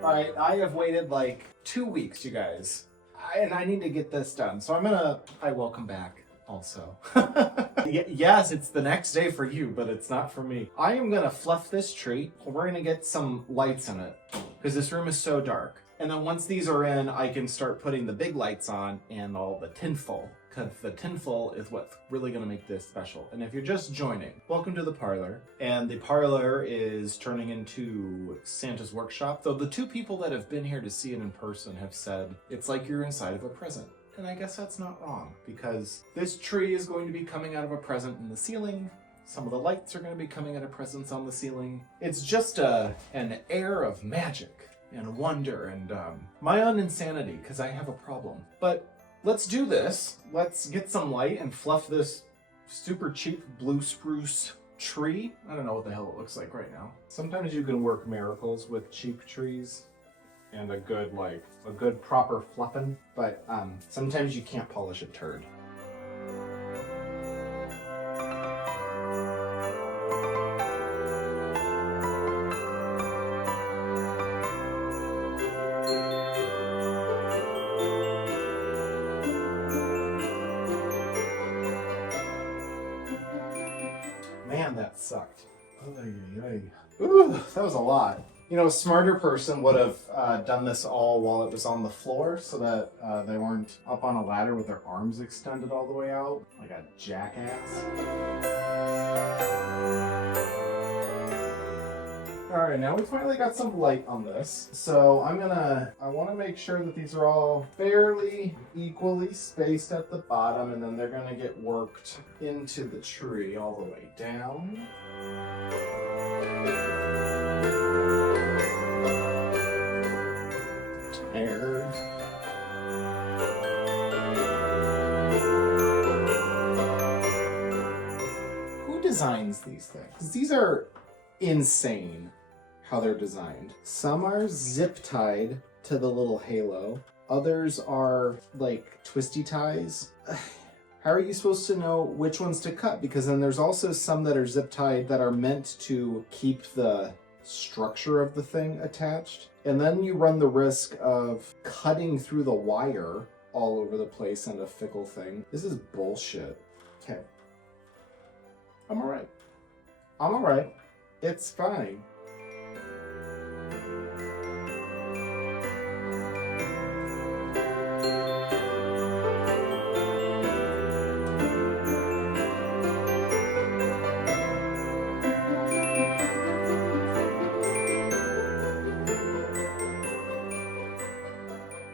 All right, I have waited like 2 weeks, you guys, and I need to get this done. So hi, welcome back also. Yes, it's the next day for you, but it's not for me. I am gonna fluff this tree. We're gonna get some lights in it because this room is so dark. And then once these are in, I can start putting the big lights on and all the tinfoil, because the tinfoil is what's really gonna make this special. And if you're just joining, welcome to the parlor. And the parlor is turning into Santa's workshop. Though the two people that have been here to see it in person have said, it's like you're inside of a present. And I guess that's not wrong, because this tree is going to be coming out of a present in the ceiling. Some of the lights are going to be coming out of presents on the ceiling. It's just an air of magic and wonder and my own insanity, because I have a problem. But let's do this. Let's get some light and fluff this super cheap blue spruce tree. I don't know what the hell it looks like right now. Sometimes you can work miracles with cheap trees and a good proper fluffing, but sometimes you can't polish a turd. Man, that sucked. Ooh, that was a lot. You know, a smarter person would have done this all while it was on the floor so that they weren't up on a ladder with their arms extended all the way out, like a jackass. All right, now we finally got some light on this. So I want to make sure that these are all fairly equally spaced at the bottom, and then they're gonna get worked into the tree all the way down. Who designs these things? These are insane how they're designed. Some are zip tied to the little halo. Others are like twisty ties. How are you supposed to know which ones to cut? Because then there's also some that are zip tied that are meant to keep the structure of the thing attached. And then you run the risk of cutting through the wire all over the place and a fickle thing. This is bullshit. Okay. I'm alright. I'm alright. It's fine.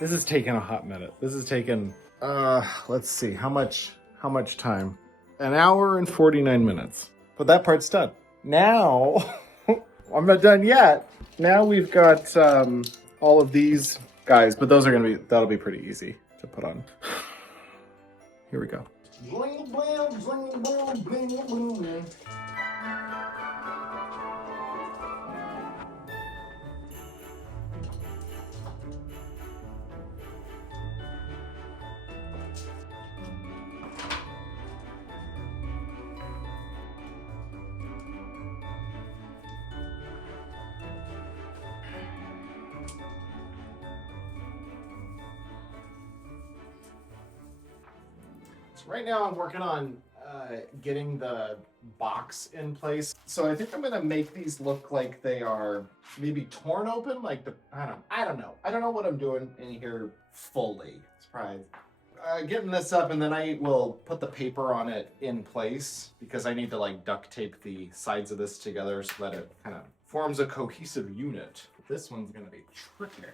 This is taking a hot minute. This is taking, let's see, how much time? 1 hour and 49 minutes. But that part's done. Now, I'm not done yet. Now we've got all of these guys, but those are that'll be pretty easy to put on. Here we go. Right now I'm working on getting the box in place. So I think I'm gonna make these look like they are maybe torn open, like I don't know. I don't know what I'm doing in here fully. Surprise. Getting this up, and then I will put the paper on it in place because I need to like duct tape the sides of this together so that it kind of forms a cohesive unit. This one's gonna be trickier.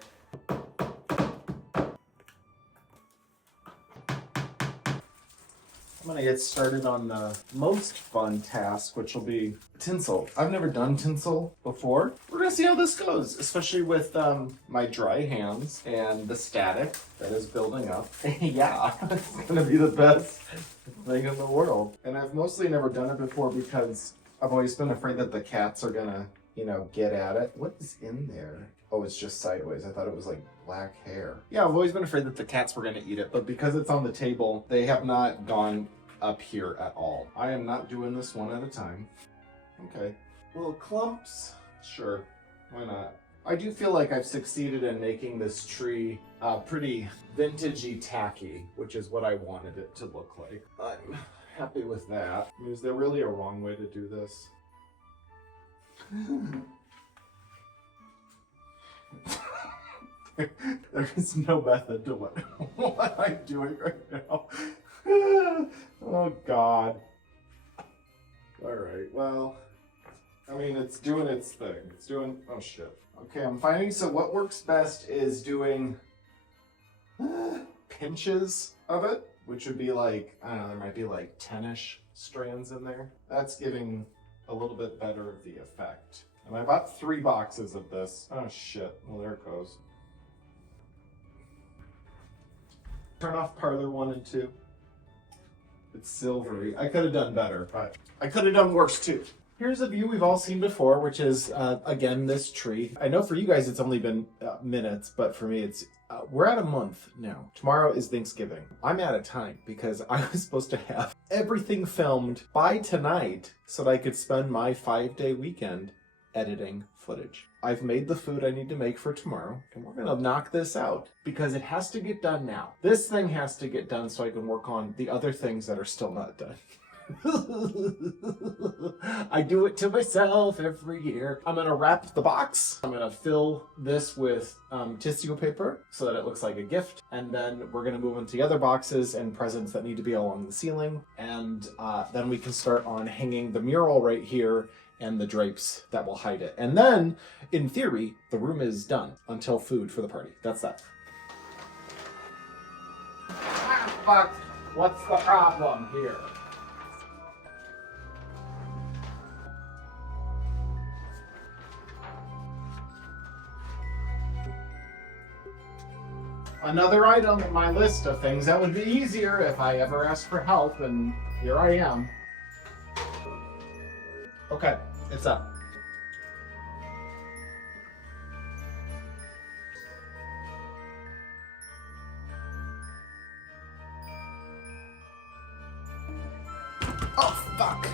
I'm gonna get started on the most fun task, which will be tinsel. I've never done tinsel before. We're gonna see how this goes, especially with my dry hands and the static that is building up. Yeah, it's gonna be the best thing in the world. And I've mostly never done it before because I've always been afraid that the cats are gonna, get at it. What is in there? Oh, it's just sideways. I thought it was like black hair. Yeah, I've always been afraid that the cats were gonna eat it, but because it's on the table, they have not gone up here at all. I am not doing this one at a time. Okay. Little clumps. Sure. Why not? I do feel like I've succeeded in making this tree pretty vintagey tacky, which is what I wanted it to look like. I'm happy with that. I mean, is there really a wrong way to do this? There is no method to what I'm doing right now. Oh God. Alright, well, I mean, it's doing its thing. It's doing, oh shit. Okay, I'm finding, so what works best is doing pinches of it, which would be like, I don't know, there might be like 10-ish strands in there. That's giving a little bit better of the effect. And I bought 3 boxes of this. Oh shit, well there it goes. Turn off parlor 1 and 2. It's silvery. I could have done better, but I could have done worse too. Here's a view we've all seen before, which is, again, this tree. I know for you guys it's only been minutes, but for me it's, we're at a month now. Tomorrow is Thanksgiving. I'm out of time because I was supposed to have everything filmed by tonight so that I could spend my 5-day weekend editing footage. I've made the food I need to make for tomorrow, and we're gonna knock this out because it has to get done now. This thing has to get done so I can work on the other things that are still not done. I do it to myself every year. I'm gonna wrap the box. I'm gonna fill this with tissue paper so that it looks like a gift. And then we're gonna move into the other boxes and presents that need to be along the ceiling. And then we can start on hanging the mural right here and the drapes that will hide it. And then, in theory, the room is done until food for the party. That's that. Ah, fuck. What's the problem here? Another item in my list of things that would be easier if I ever asked for help, and here I am. Okay, it's up. Oh, fuck!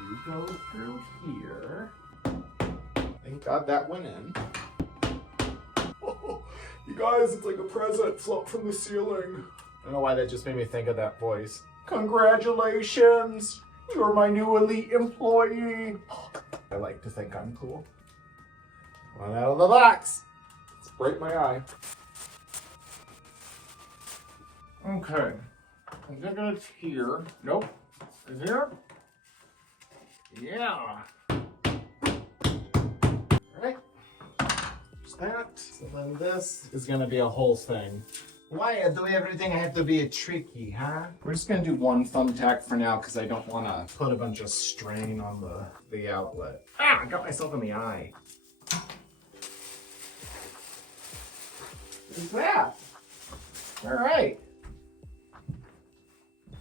You go through here. Thank God that went in. Oh, you guys, it's like a present float from the ceiling. I don't know why that just made me think of that voice. Congratulations! You're my new elite employee. I like to think I'm cool. One out of the box. Let's break my eye. Okay. I think it's here. Nope. Is it here? Yeah. Alright. There's that. So then this is going to be a whole thing. Why do everything have to be tricky, huh? We're just gonna do one thumbtack for now because I don't want to put a bunch of strain on the outlet. Ah, I got myself in the eye. What's that? All right.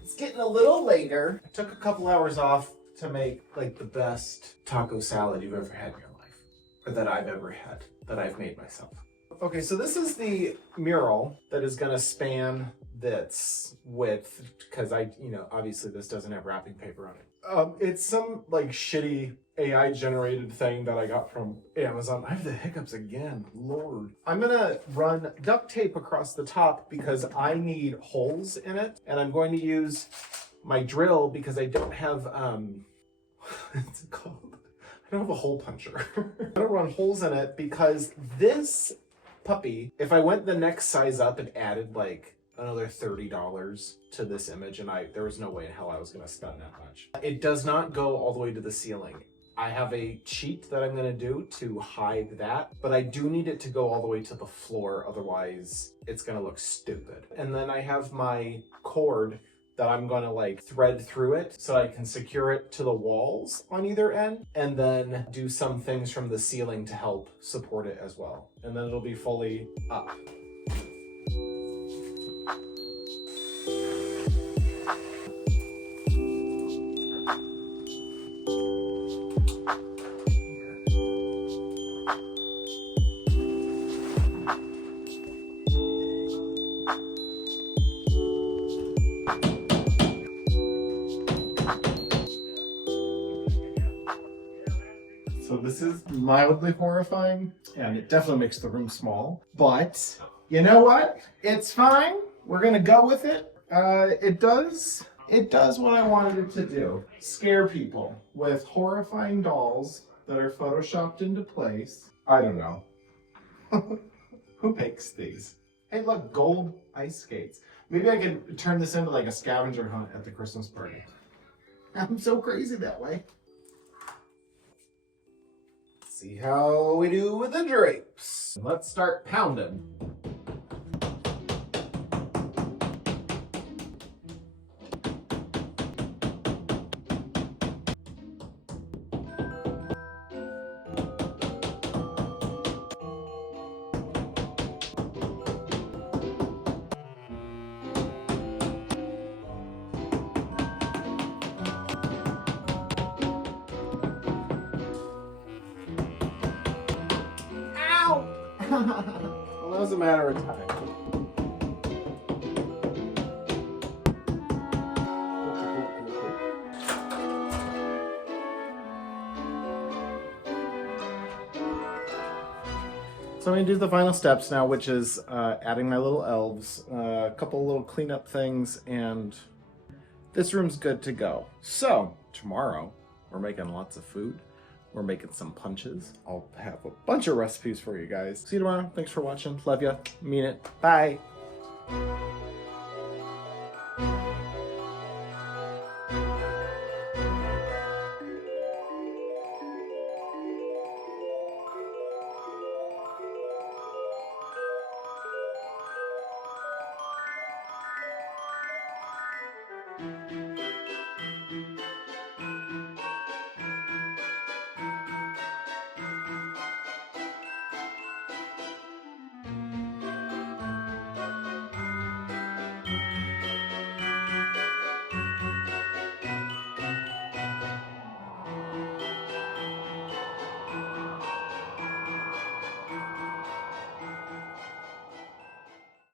It's getting a little later. I took a couple hours off to make like the best taco salad you've ever had in your life, or that I've ever had, that I've made myself. Okay, so this is the mural that is gonna span this width, because obviously this doesn't have wrapping paper on it. It's some like shitty AI generated thing that I got from Amazon. I have the hiccups again, Lord. I'm gonna run duct tape across the top because I need holes in it, and I'm going to use my drill because I don't have, what's it called? I don't have a hole puncher. I'm gonna run holes in it because this puppy, if I went the next size up and added like another $30 to this image, and there was no way in hell I was going to spend that much. It does not go all the way to the ceiling. I have a cheat that I'm going to do to hide that, but I do need it to go all the way to the floor, otherwise it's going to look stupid. And then I have my cord that I'm going to like thread through it so I can secure it to the walls on either end, and then do some things from the ceiling to help support it as well. And then it'll be fully up. So So this is mildly horrifying, and it definitely makes the room small. But you know what? It's fine. We're gonna go with it. It does what I wanted it to do. Scare people with horrifying dolls that are photoshopped into place. I don't know. Who makes these? Hey, look, gold ice skates. Maybe I could turn this into like a scavenger hunt at the Christmas party. I'm so crazy that way. See how we do with the drapes. Let's start pounding. Well, that was a matter of time. So I'm going to do the final steps now, which is adding my little elves, a couple little cleanup things, and this room's good to go. So tomorrow, we're making lots of food. We're making some punches. I'll have a bunch of recipes for you guys. See you tomorrow. Thanks for watching. Love ya. Mean it. Bye.